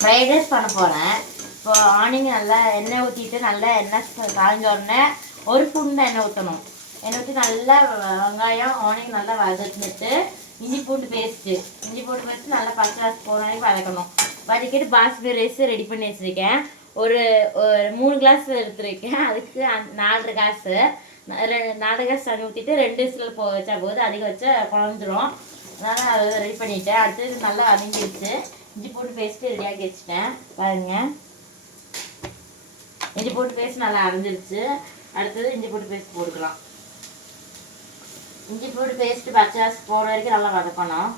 Fried rice பண்ண போகிறேன். இப்போ ஆனியன் நல்லா எண்ணெய் ஊற்றிட்டு நல்லா எண்ணெய் காய்ஞ்ச உடனே ஒரு ஸ்பூன் தான் எண்ணெய் ஊற்றணும். எண்ணெய் ஊற்றி நல்லா வெங்காயம் ஆனியன் நல்லா வதக்கிட்டு இஞ்சி பூண்டு பேஸ்ட்டு நல்லா பச்சை வாசம் போன வரைக்கும் வதக்கணும். வதக்கிட்டு பாஸ்மதி ரைஸ் ரெடி பண்ணி வச்சுருக்கேன். ஒரு 3 கிளாஸ் எடுத்துருக்கேன். அதுக்கு 4 கிளாஸு 4 கிளாஸ் தண்ணி ஊற்றிட்டு 2 விசில் வச்சா போது அதிகம் வச்சா குழஞ்சிரும். அதனால் அதை ரெடி பண்ணிவிட்டேன். அடுத்தது நல்லா வதங்கிடுச்சு. இஞ்சி பூண்டு பேஸ்ட்டு ரெடியாக்கி வச்சுட்டேன். பாருங்க, இஞ்சி பூண்டு பேஸ்ட் நல்லா அரைஞ்சிருச்சு. அடுத்தது இஞ்சி பூண்டு பேஸ்ட் போட்டுக்கலாம். இஞ்சி பூண்டு பேஸ்ட்டு பச்சை வாசம் போகிற வரைக்கும் நல்லா வதக்கணும்.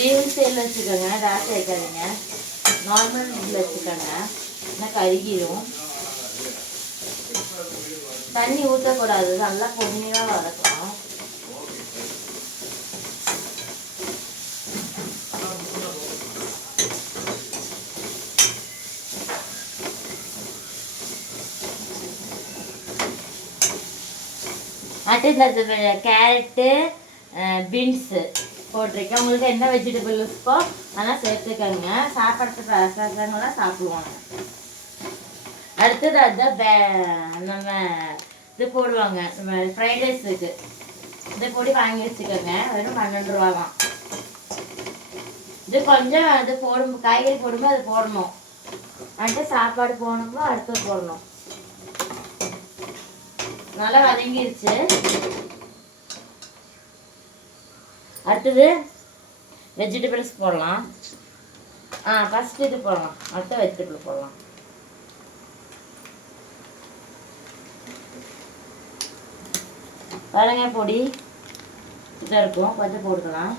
லீவ் ஸ்டைலில் வச்சுக்கோங்க, ஜாஸ்தி வைக்காதீங்க. நார்மல் இதில் வச்சுக்கோங்க, ஏன்னா கருகிடும். தண்ணி ஊற்றக்கூடாது, நல்லா பொன்னியாக வதக்கணும். அடுத்து கேரட்டு பீன்ஸு போட்டிருக்கேன். உங்களுக்கு என்ன வெஜிடபிள் இருக்கோ அதெல்லாம் சேர்த்துக்கோங்க. சாப்பிட்றதுக்கு ரசங்கள்லாம் சாப்பிடுவாங்க. அடுத்தது அதுதான் நம்ம இது போடுவாங்க, நம்ம ஃப்ரைட் ரைஸுக்கு இதை பொடி வாங்கி வச்சுக்கோங்க. வெறும் 12 ரூபா தான். இது கொஞ்சம் அது போடும், காய்கறி போடும்போது அது போடணும். அடுத்து சாப்பாடு போடணுமோ அடுத்தது போடணும். நல்லா வதங்கிருச்சு. அடுத்தது வெஜிடபிள்ஸ் போடலாம். ஃபஸ்ட்டு இது போடலாம், அடுத்த வெஜிடபிள் போடலாம். பாருங்க, பொடி இதாக இருக்கும், கொஞ்சம் போட்டுக்கலாம்.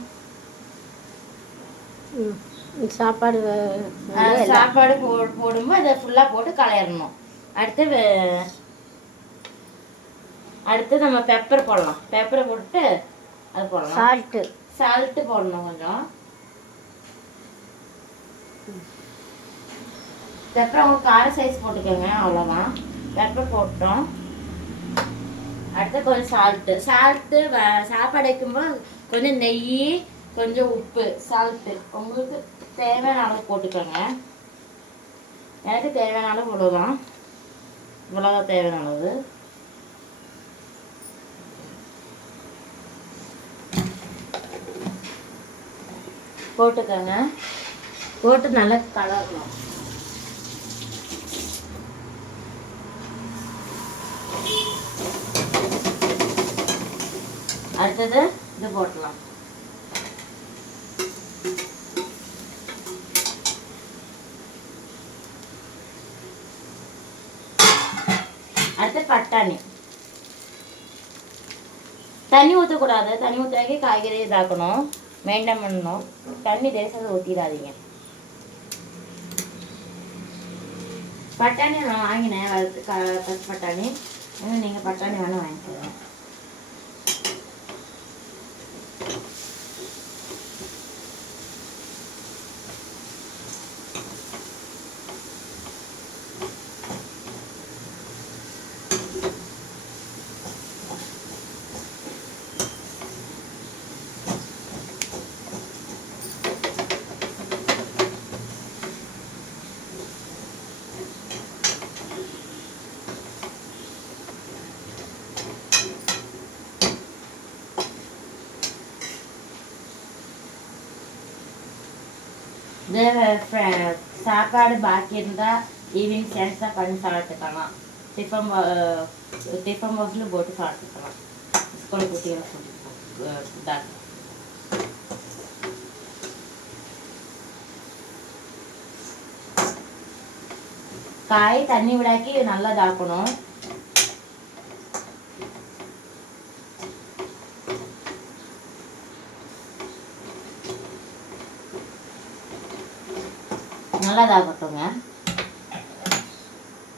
சாப்பாடு போடும்போது அதை ஃபுல்லாக போட்டு களையிடணும். அடுத்து நம்ம பெப்பர் போடலாம். பெப்பரை போட்டு அது போடலாம். சால்ட்டு போடணும் கொஞ்சம். பெப்பர் உங்களுக்கு கார சைஸ் போட்டுக்கோங்க, அவ்வளோதான். பெப்பர் போட்டோம். அடுத்து கொஞ்சம் சால்ட்டு சாப்பாடு வைக்கும்போது கொஞ்சம் நெய், கொஞ்சம் உப்பு, சால்ட்டு உங்களுக்கு தேவையான அளவு போட்டுக்கோங்க. எனக்கு தேவையான அளவு இவ்வளோதான், இவ்வளோதான் தேவையான அளவு. போட்டுக்கோங்க. போட்டு நல்லா கலரணும். அடுத்தது இது போட்டலாம். அடுத்து பட்டாணி. தண்ணி ஊற்றக்கூடாது, தண்ணி ஊற்றாக்கி காய்கறி இதாக்கணும், மெயின்டைன் பண்ணணும். தண்ணி தேசத்தை ஊற்றிடாதீங்க. பட்டாணி நான் வாங்கினேன், பச்சை பட்டாணி. நீங்கள் பட்டாணி வேணும் வாங்கிக்கலாம். சாப்பாடு பாக்கி இருந்தால் ஈவினிங் ஸ்நாக்ஸாக பண்ணி சாப்பிட்டுக்கலாம். டிஃபன் பாக்ஸில் போட்டு சாப்பிட்டுக்கலாம். ஸ்கூல் குட்டிகளை காய் தண்ணி விடாக்கி நல்லா தாக்கணும். நல்லா தாக்கட்டுங்க.